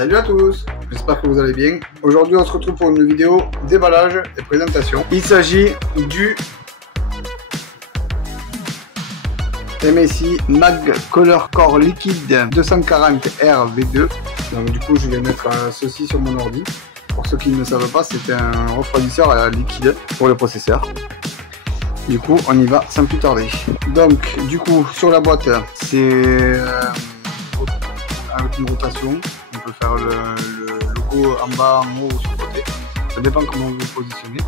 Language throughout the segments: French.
Salut à tous, j'espère que vous allez bien. Aujourd'hui on se retrouve pour une vidéo déballage et présentation. Il s'agit du MSI Mag Color Core Liquide 240R V2. Donc du coup je vais mettre ceci sur mon ordi. Pour ceux qui ne savent pas, c'est un refroidisseur liquide pour le processeur. Du coup on y va sans plus tarder. Donc du coup sur la boîte c'est avec une rotation. On peut faire le logo en bas, en haut ou sur le côté. Ça dépend comment vous vous positionnez.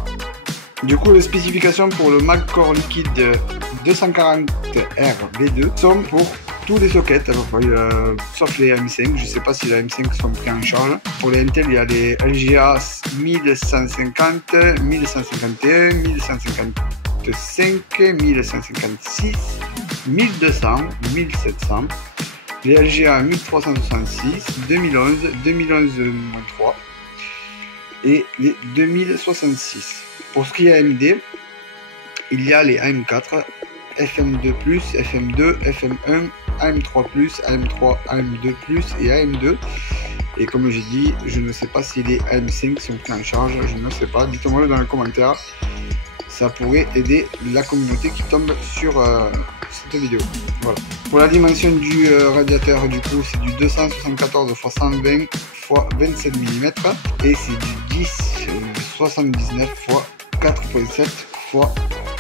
Du coup, les spécifications pour le Mag Core Liquide 240R V2 sont pour tous les sockets, sauf les AM5. Je ne sais pas si les AM5 sont pris en charge. Pour les Intel, il y a les LGA 1150, 1151, 1155, 1156, 1200, 1700. Les LGA 1366, 2011, 2011-3 et les 2066. Pour ce qui est AMD, il y a les AM4, FM2+, FM2, FM1, AM3+, AM3, AM2+, et AM2. Et comme j'ai dit, je ne sais pas si les AM5 sont pris en charge, je ne sais pas. Dites-moi dans les commentaires, ça pourrait aider la communauté qui tombe sur cette vidéo. Voilà. Pour la dimension du radiateur, du coup, c'est du 274 x 120 x 27 mm et c'est du 1079 x 4.7 x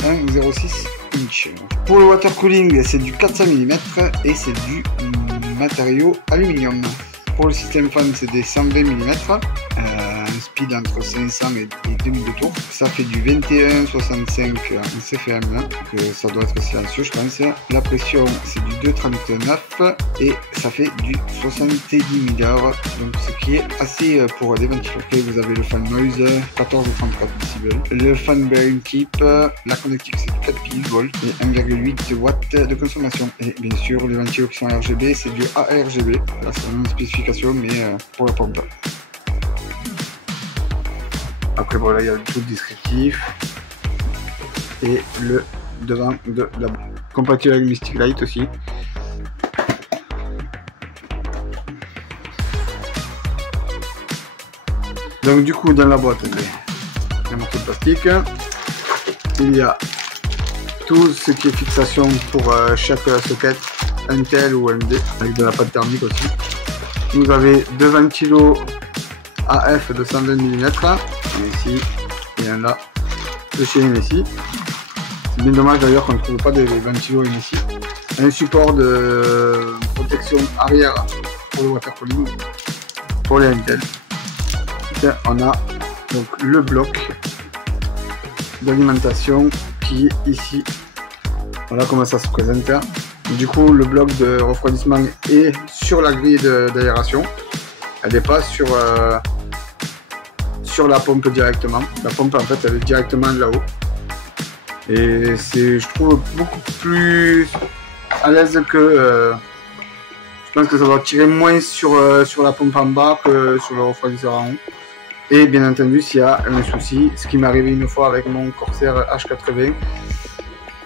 1,06 inch. Pour le water cooling, c'est du 400 mm et c'est du matériau aluminium. Pour le système fan, c'est des 120 mm, un speed entre 500 et 2000 de tours. Ça fait du 21,65 en CFM, donc ça doit être silencieux, je pense. La pression, c'est du 2,39 et ça fait du 70 000 heures, donc ce qui est assez pour des ventilateurs. Vous avez le fan noise, 14,34 décibels. Le fan bearing keep, la connectique, c'est du 4 volts et 1,8 watts de consommation. Et bien sûr, les ventilos qui sont RGB, c'est du ARGB. Là, c'est une spécification, mais pour la pompe. Après voilà, il y a tout le descriptif et le devant de la boîte. Compatible avec Mystic Light aussi. Donc du coup dans la boîte, les morceaux de plastique, il y a tout ce qui est fixation pour chaque socket Intel ou AMD, avec de la pâte thermique aussi. Vous avez deux ventilos AF de 120 mm, ici et un là de chez MSI. C'est bien dommage d'ailleurs qu'on ne trouve pas des ventilos MSI. Un support de protection arrière pour le water cooling pour les Intel. Et on a donc le bloc d'alimentation qui est ici. Voilà comment ça se présente. Du coup, le bloc de refroidissement est sur la grille d'aération. Elle n'est pas sur la pompe directement. La pompe, en fait, elle est directement là-haut. Et c'est, je trouve, beaucoup plus à l'aise que... je pense que ça va tirer moins sur la pompe en bas que sur le refroidisseur en haut. Et bien entendu, s'il y a un souci, ce qui m'est arrivé une fois avec mon Corsair H80,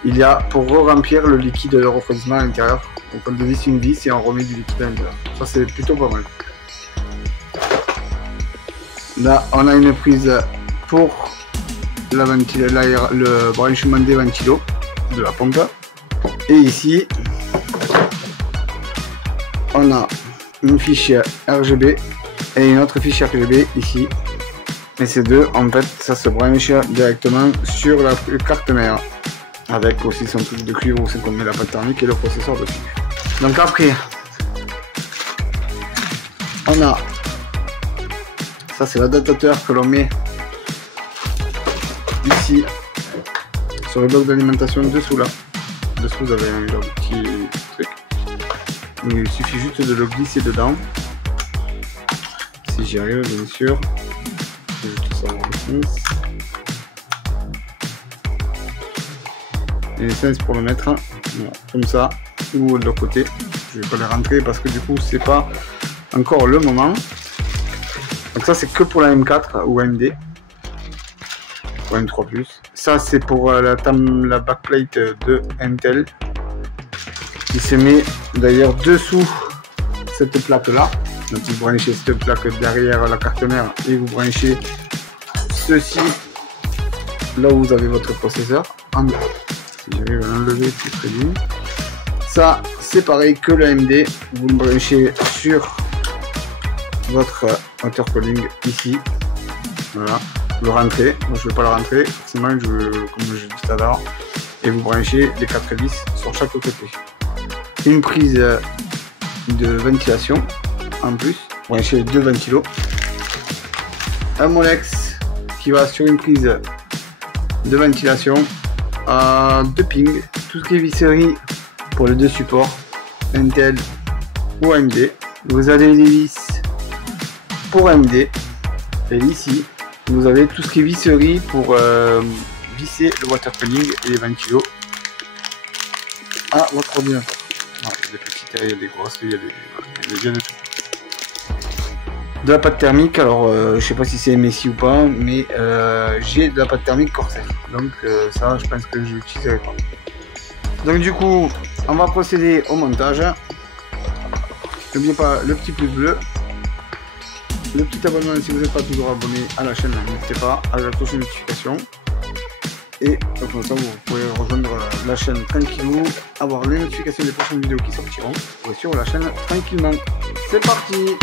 il y a pour re-remplir le liquide de refroidissement à l'intérieur. Donc on dévisse une vis et on remet du liquide à l'intérieur. Ça c'est plutôt pas mal. Là on a une prise pour le branchement des ventilos de la pompe. Et ici on a une fiche RGB et une autre fiche RGB ici. Et ces deux, en fait, ça se branche directement sur la carte mère. Avec aussi son truc de cuivre où c'est qu'on met la pâte thermique et le processeur dessus. Donc après, on a, ça c'est l'adaptateur que l'on met ici sur le bloc d'alimentation dessous là. Dessous vous avez un petit truc. Donc, il suffit juste de le glisser dedans. Si j'y arrive bien sûr. Je vais juste ça en sens. Et l'essence pour le mettre, voilà, comme ça, ou de l'autre côté. Je vais pas les rentrer parce que du coup c'est pas encore le moment. Donc ça c'est que pour la M4 ou AMD ou M3+. Ça c'est pour la backplate de Intel qui se met d'ailleurs dessous cette plaque là. Donc vous branchez cette plaque derrière la carte mère et vous branchez ceci là où vous avez votre processeur. Si j'arrive à l'enlever, c'est très bien. Ça, c'est pareil que l'AMD. Vous le branchez sur votre water cooling ici. Voilà. Vous le rentrez. Moi, je ne vais pas le rentrer. Forcément, comme je dis tout à l'heure. Et vous branchez les 4 vis sur chaque côté. Une prise de ventilation en plus. Vous branchez 2 ventilos. Un Molex qui va sur une prise de ventilation à 2 pings. Tout ce qui est visserie pour les 2 supports, Intel ou AMD. Vous avez les vis pour AMD. Et ici, vous avez tout ce qui est visserie pour visser le water cooling et les ventilos à votre ordinateur. Non, il y a des petites, il y a des grosses, il y a bien de tout. De la pâte thermique, alors je sais pas si c'est MSI ou pas, mais j'ai de la pâte thermique Corsair. Donc ça, je pense que je l'utiliserai pas. Donc du coup, on va procéder au montage. N'oubliez pas le petit pouce bleu, le petit abonnement si vous n'êtes pas toujours abonné à la chaîne, n'hésitez pas à la cloche de notification. Et comme ça, vous pouvez rejoindre la chaîne tranquillou, avoir les notifications des prochaines vidéos qui sortiront. Vous pouvez suivre la chaîne tranquillement. C'est parti!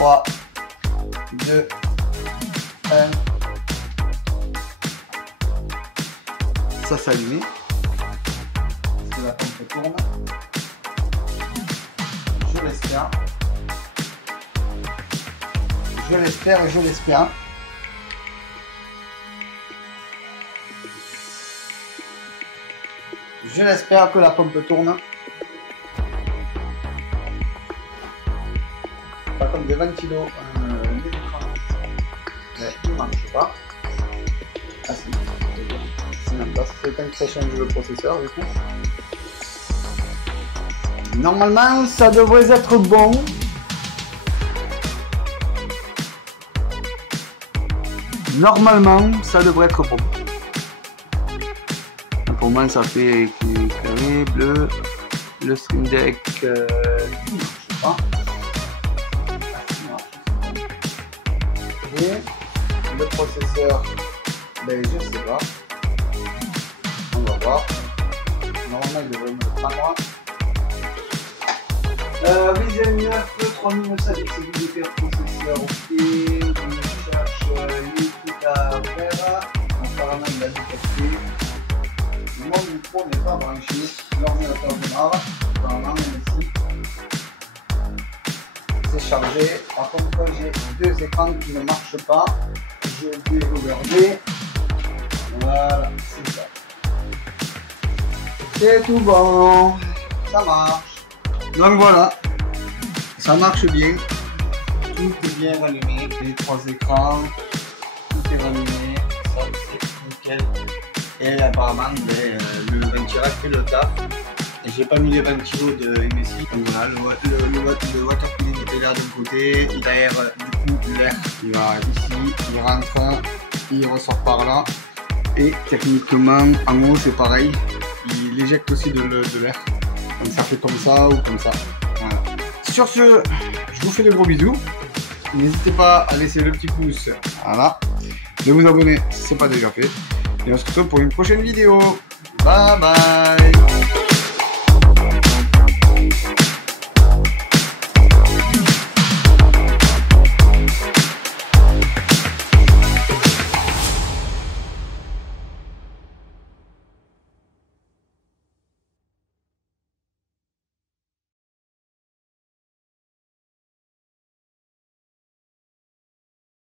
3, 2, 1. Ça s'allume. Parce que la pompe tourne. Je l'espère. Je l'espère et je l'espère. Je l'espère que la pompe tourne. Pas comme des ventilos. Mais il ne marche pas. Ah si. C'est même pas. C'est quand ça change le processeur du coup. Normalement ça devrait être bon. Normalement ça devrait être bon. Pour moi ça fait carré, bleu, le Stream Deck je sais pas. Et le processeur, ben je sais pas. On va voir. Normalement il devrait me le prendre. Ryzen 9 3900 processeur, ok. Je cherche les trucs à faire. Apparemment il a détecté. Mon micro n'est pas branché, l'ordinateur démarre, apparemment même ici. C'est chargé, par contre j'ai deux écrans qui ne marchent pas, je vais regarder. Voilà, c'est ça. C'est tout bon, ça marche. Donc voilà, ça marche bien, tout est bien rallumé, les trois écrans, tout est rallumé, ça c'est nickel. Et apparemment, le ventilateur fait le taf. Et j'ai pas mis les ventilos de MSI. Donc voilà, le water cooling était là d'un côté, il aère du coup l'air. Il va ici, il rentre, il ressort par là. Et techniquement, en haut c'est pareil, il éjecte aussi de l'air. Donc ça fait comme ça ou comme ça. Voilà. Sur ce, je vous fais de gros bisous. N'hésitez pas à laisser le petit pouce, voilà, de vous abonner si ce n'est pas déjà fait. Et on se retrouve pour une prochaine vidéo. Bye bye.